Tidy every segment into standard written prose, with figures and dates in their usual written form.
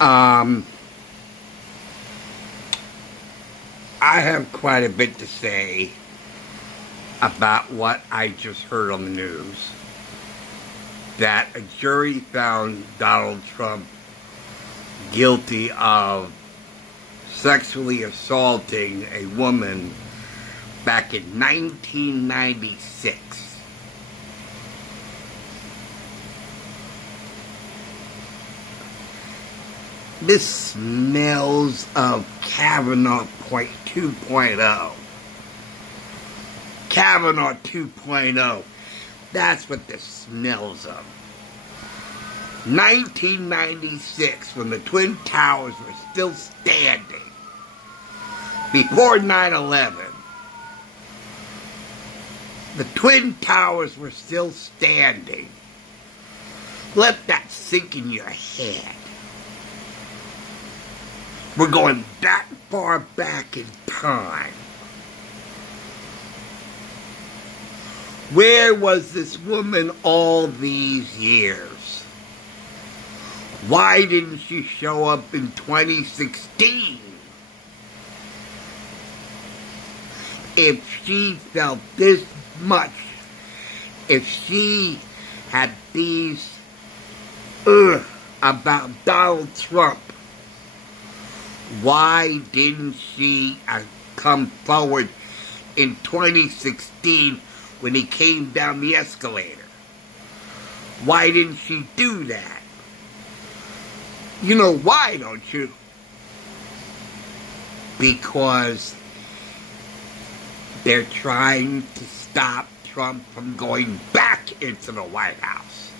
I have quite a bit to say about what I just heard on the news. That a jury found Donald Trump guilty of sexually assaulting a woman back in 1996. This smells of Cavanaugh 2.0. Cavanaugh 2.0. That's what this smells of. 1996, when the Twin Towers were still standing. Before 9/11. The Twin Towers were still standing. Let that sink in your head. We're going that far back in time. Where was this woman all these years? Why didn't she show up in 2016? If she felt this much, if she had these about Donald Trump, why didn't she come forward in 2016 when he came down the escalator? Why didn't she do that? You know why, don't you? Because they're trying to stop Trump from going back into the White House.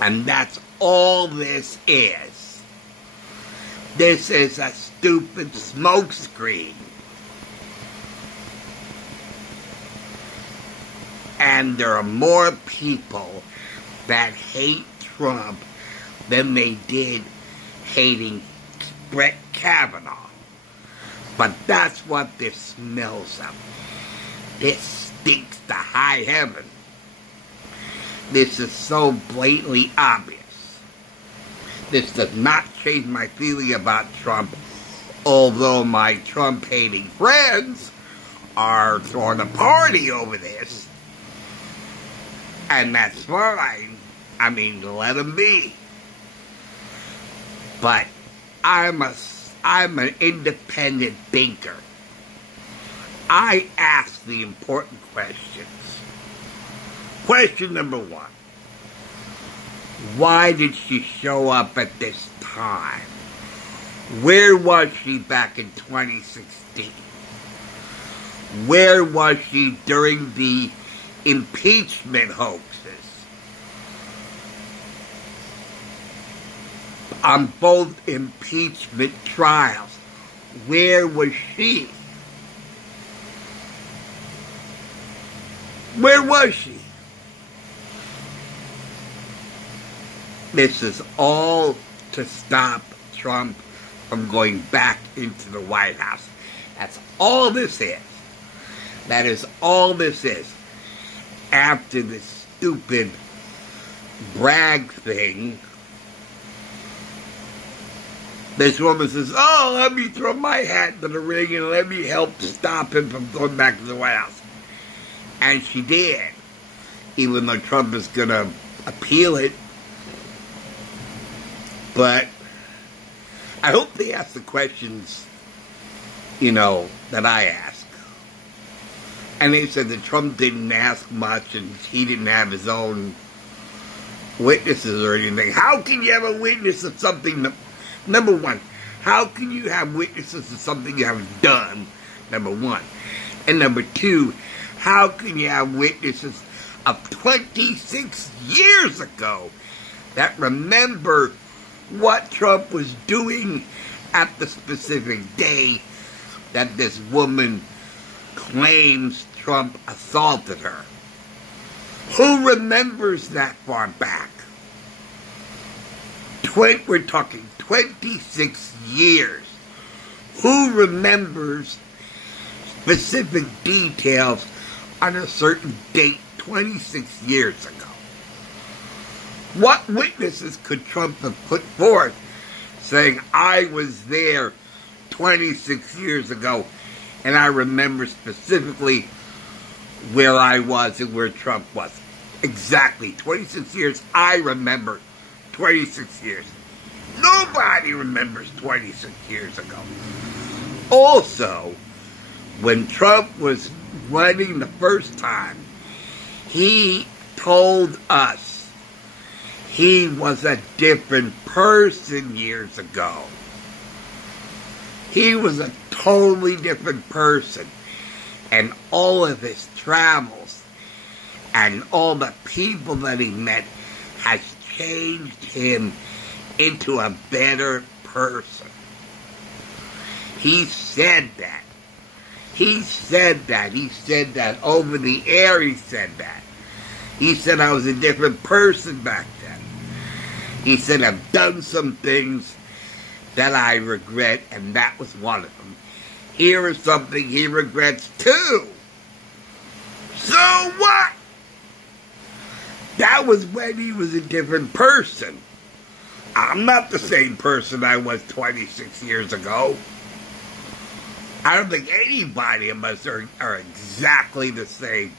And that's all this is. This is a stupid smokescreen. And there are more people that hate Trump than they did hating Brett Kavanaugh. But that's what this smells of. This stinks to high heaven. This is so blatantly obvious. This does not change my feeling about Trump, although my Trump-hating friends are throwing a party over this. And that's fine. I mean, let them be. But I'm an independent thinker. I ask the important questions. Question number one. Why did she show up at this time? Where was she back in 2016? Where was she during the impeachment hoaxes? On both impeachment trials, where was she? Where was she? This is all to stop Trump from going back into the White House. That's all this is. That is all this is. After this stupid brag thing, this woman says, oh, let me throw my hat into the ring and let me help stop him from going back to the White House. And she did. Even though Trump is going to appeal it. But I hope they ask the questions, that I ask. And they said that Trump didn't ask much and he didn't have his own witnesses or anything. How can you have a witness of something that... Number one, how can you have witnesses of something you haven't done? Number one. And number two, how can you have witnesses of 26 years ago that remember what Trump was doing at the specific day that this woman claims Trump assaulted her? Who remembers that far back? We're talking 26 years. Who remembers specific details on a certain date 26 years ago? What witnesses could Trump have put forth saying, I was there 26 years ago, and I remember specifically where I was and where Trump was? Exactly. 26 years. I remember 26 years. Nobody remembers 26 years ago. Also, when Trump was running the first time, he told us he was a different person years ago. He was a totally different person. And all of his travels and all the people that he met has changed him into a better person. He said that. He said that. He said that over the air. He said that. He said I was a different person back then. He said I've done some things that I regret, and that was one of them. Here is something he regrets too. So what? That was when he was a different person. I'm not the same person I was 26 years ago. I don't think anybody of us are exactly the same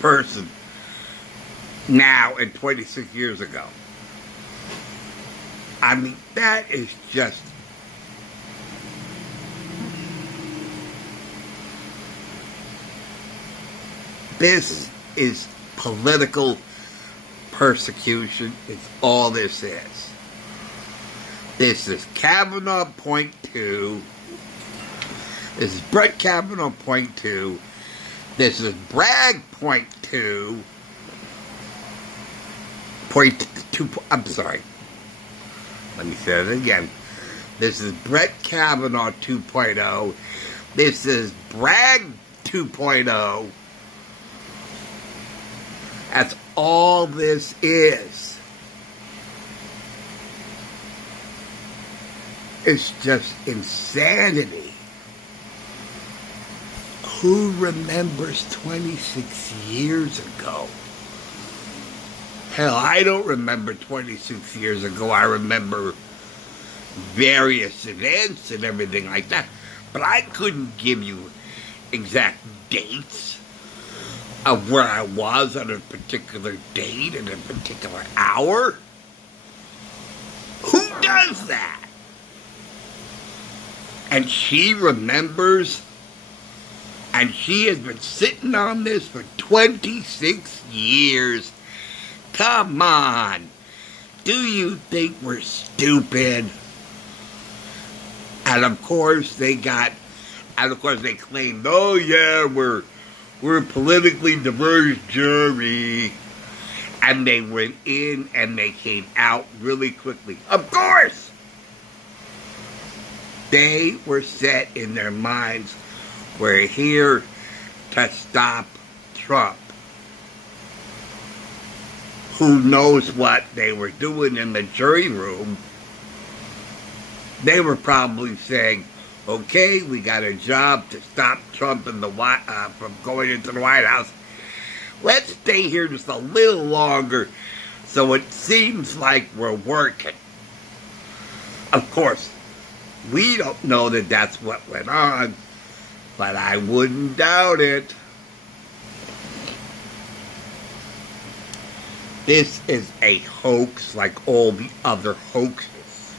person now and 26 years ago. I mean, that is just... This is political persecution. It's all this is. This is Cavanaugh point 2. This is Brett Kavanaugh point 2. This is Bragg point 2. Point 2. I'm sorry. Let me say it again. This is Brett Kavanaugh 2.0. This is Bragg 2.0. That's all this is. It's just insanity. Who remembers 26 years ago? Hell, I don't remember 26 years ago. I remember various events and everything like that. But I couldn't give you exact dates of where I was on a particular date and a particular hour. Who does that? And she remembers, and she has been sitting on this for 26 years. Come on. Do you think we're stupid? And of course they claimed, oh yeah, we're a politically diverse jury. And they went in and they came out really quickly. Of course! They were set in their minds, we're here to stop Trump. Who knows what they were doing in the jury room? They were probably saying, okay, we got a job to stop Trump in the from going into the White House. Let's stay here just a little longer so it seems like we're working. Of course, we don't know that that's what went on, but I wouldn't doubt it. This is a hoax like all the other hoaxes.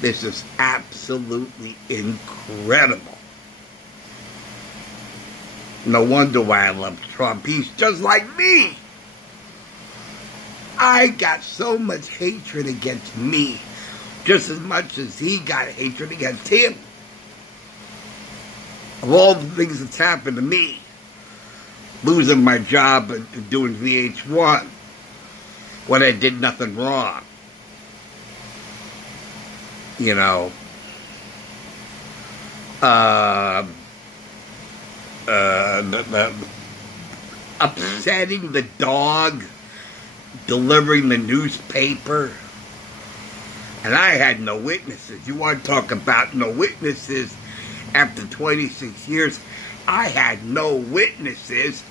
This is absolutely incredible. No wonder why I love Trump. He's just like me. I got so much hatred against me, just as much as he got hatred against him. Of all the things that's happened to me, losing my job and doing VH1 when I did nothing wrong. You know, upsetting the dog, delivering the newspaper, and I had no witnesses. You want to talk about no witnesses after 26 years? I had no witnesses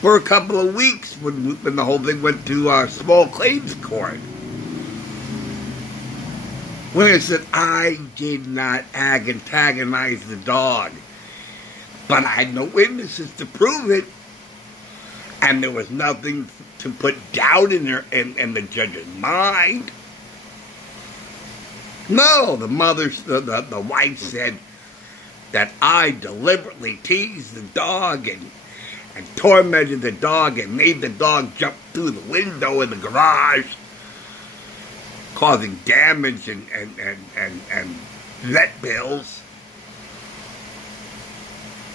for a couple of weeks when the whole thing went to small claims court. When I said I did not antagonize the dog, but I had no witnesses to prove it, and there was nothing to put doubt in the judge's mind. No, the wife said that I deliberately teased the dog and tormented the dog and made the dog jump through the window in the garage, causing damage and vet bills.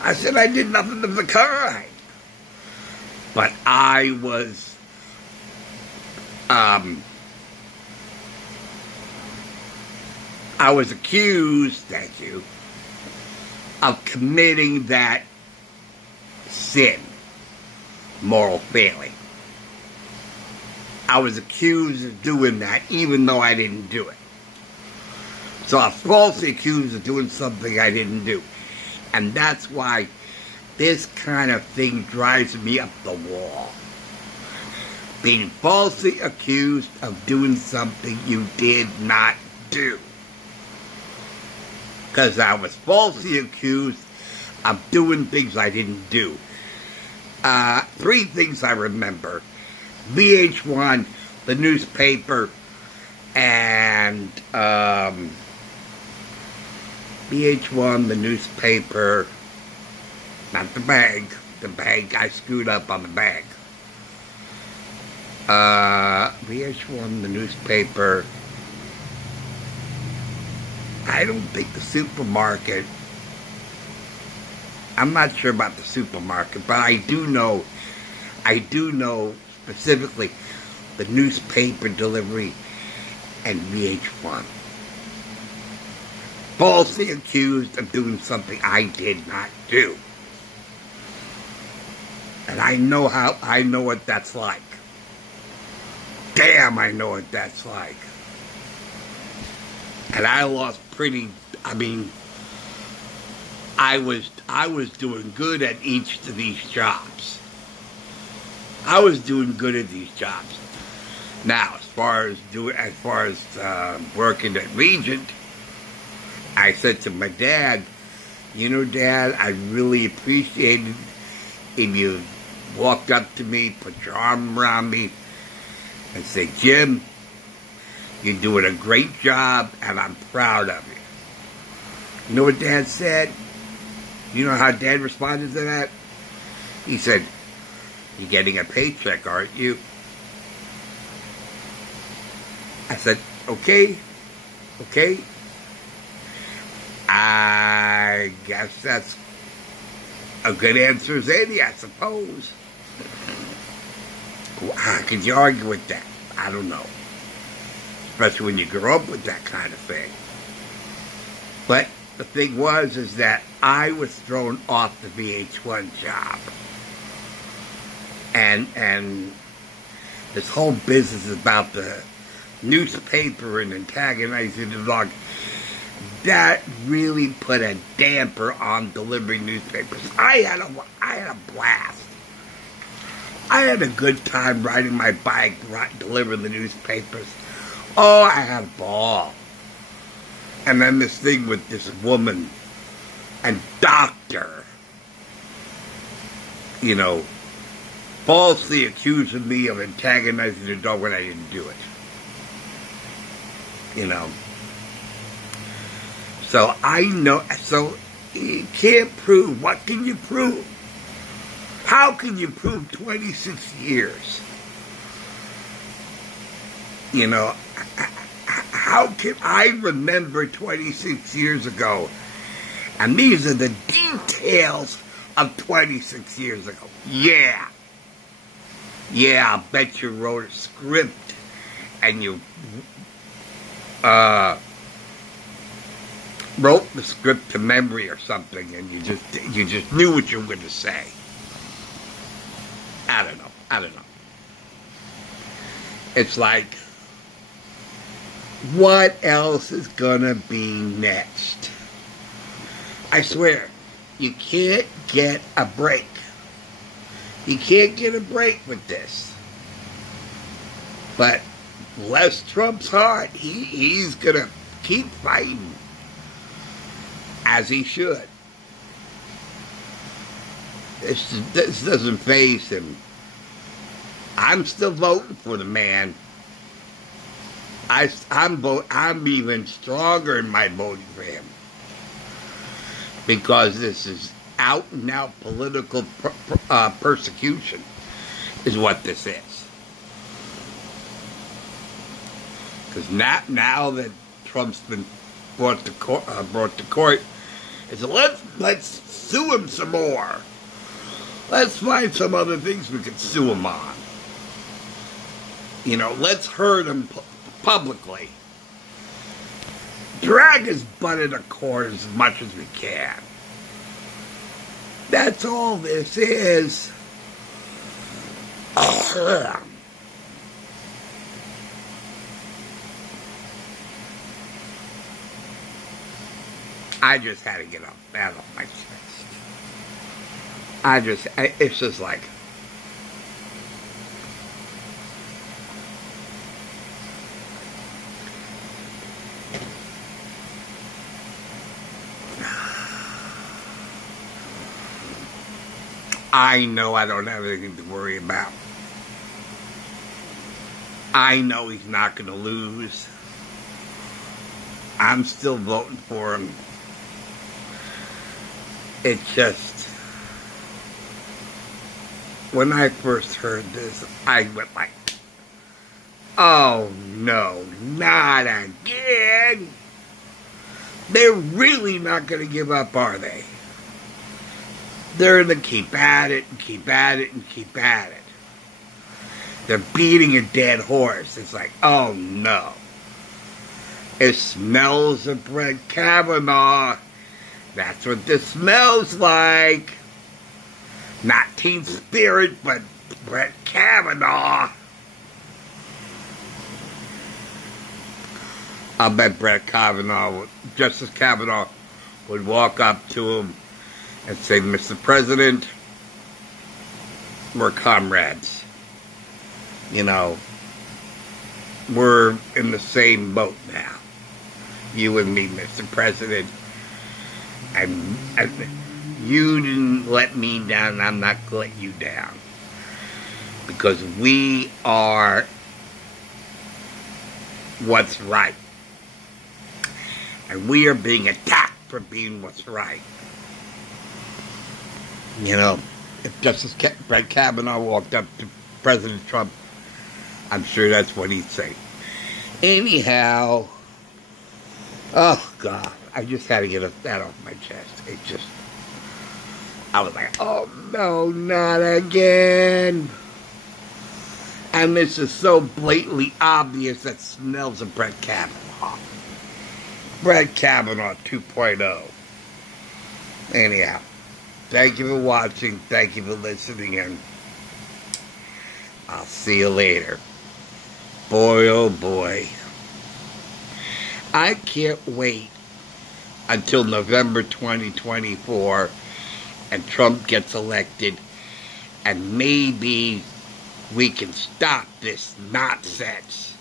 I said I did nothing of the kind. But I was accused, thank you, of committing that sin, moral failing. I was accused of doing that even though I didn't do it. So I was falsely accused of doing something I didn't do. And that's why this kind of thing drives me up the wall. Being falsely accused of doing something you did not do. Because I was falsely accused of doing things I didn't do. 3 things I remember. VH1, the newspaper, and VH1, the newspaper, not the bag. The bag, I screwed up on the bag. VH1, the newspaper. I don't think the supermarket. I'm not sure about the supermarket, but I do know specifically the newspaper delivery and VH1. Falsely accused of doing something I did not do. And I know what that's like. Damn, I know what that's like. And I lost I was doing good at each of these jobs. I was doing good at these jobs. Now, as far as working at Regent, I said to my dad, you know, Dad, I really appreciate it if you walked up to me, put your arm around me, and say, Jim, you're doing a great job, and I'm proud of you. You know what Dad said? You know how Dad responded to that? He said, you're getting a paycheck, aren't you? I said, okay. I guess that's a good answer as any, I suppose. How could you argue with that? I don't know. Especially when you grow up with that kind of thing. But the thing is that I was thrown off the VH1 job. And this whole business about the newspaper and antagonizing the dog, that really put a damper on delivering newspapers. I had a blast. I had a good time riding my bike, delivering the newspapers. Oh, I had a ball. And then this thing with this woman and doctor, you know, falsely accusing me of antagonizing the dog when I didn't do it. You know. So I know, so you can't prove. What can you prove? How can you prove 26 years? You know, how can I remember 26 years ago? And these are the details of 26 years ago. Yeah, I'll bet you wrote a script and you wrote the script to memory or something, and you just knew what you were going to say. I don't know. It's like, what else is gonna be next? I swear, you can't get a break. He can't get a break with this. But bless Trump's heart, he's going to keep fighting. As he should. This doesn't faze him. I'm still voting for the man. I'm even stronger in my voting for him. Because this is out and out political persecution is what this is. Because now that Trump's been brought to court, it's let's sue him some more. Let's find some other things we could sue him on. You know, let's hurt him publicly. Drag his butt into court as much as we can. That's all this is. I just had to get that off my chest. It's just like, I know I don't have anything to worry about. I know he's not going to lose. I'm still voting for him. It's just, when I first heard this, I went like, oh no, not again. They're really not going to give up, are they? They're going to keep at it and keep at it and keep at it. They're beating a dead horse. It's like, oh no. It smells of Brett Kavanaugh. That's what this smells like. Not Teen Spirit, but Brett Kavanaugh. I'll bet Justice Cavanaugh would walk up to him and say, Mr. President, we're comrades. You know, we're in the same boat now. You and me, Mr. President. And you didn't let me down, and I'm not going to let you down. Because we are what's right. And we are being attacked for being what's right. You know, if Justice Brett Kavanaugh walked up to President Trump, I'm sure that's what he'd say. Anyhow, oh God, I just had to get that off my chest. It just, I was like, oh no, not again. And this is so blatantly obvious that smells of Brett Kavanaugh. Brett Kavanaugh 2.0. Anyhow, thank you for watching. Thank you for listening. And I'll see you later. Boy, oh boy. I can't wait until November 2024 and Trump gets elected, and maybe we can stop this nonsense.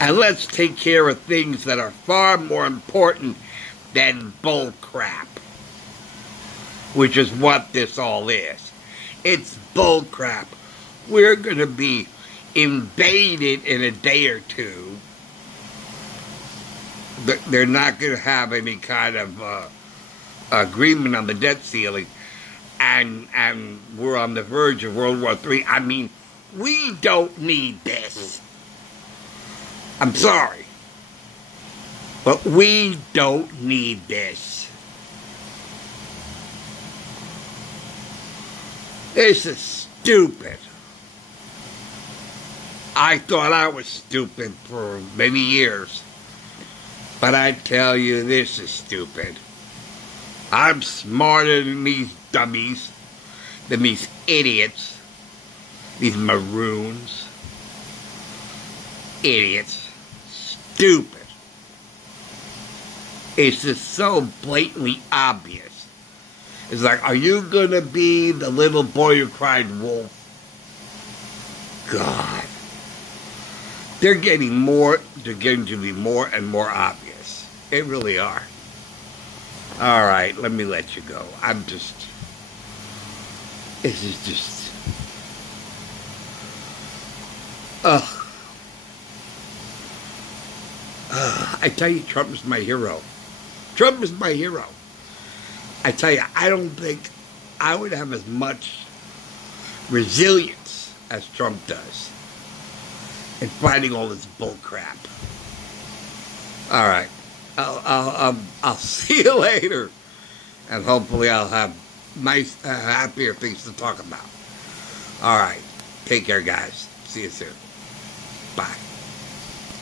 And let's take care of things that are far more important than bull crap. Which is what this all is. It's bull crap. We're going to be invaded in a day or two. They're not going to have any kind of agreement on the debt ceiling. And we're on the verge of World War III. I mean, we don't need this. I'm sorry. But we don't need this. This is stupid. I thought I was stupid for many years. But I tell you, this is stupid. I'm smarter than these dummies, than these idiots, these maroons. Idiots. Stupid. It's just so blatantly obvious It's like, are you going to be the little boy who cried wolf? God. They're getting to be more and more obvious. They really are. All right, let me let you go. This is just, I tell you, Trump is my hero. Trump is my hero. I tell you, I don't think I would have as much resilience as Trump does in fighting all this bull crap. All right, I'll see you later, and hopefully I'll have nice, happier things to talk about. All right, take care, guys. See you soon. Bye.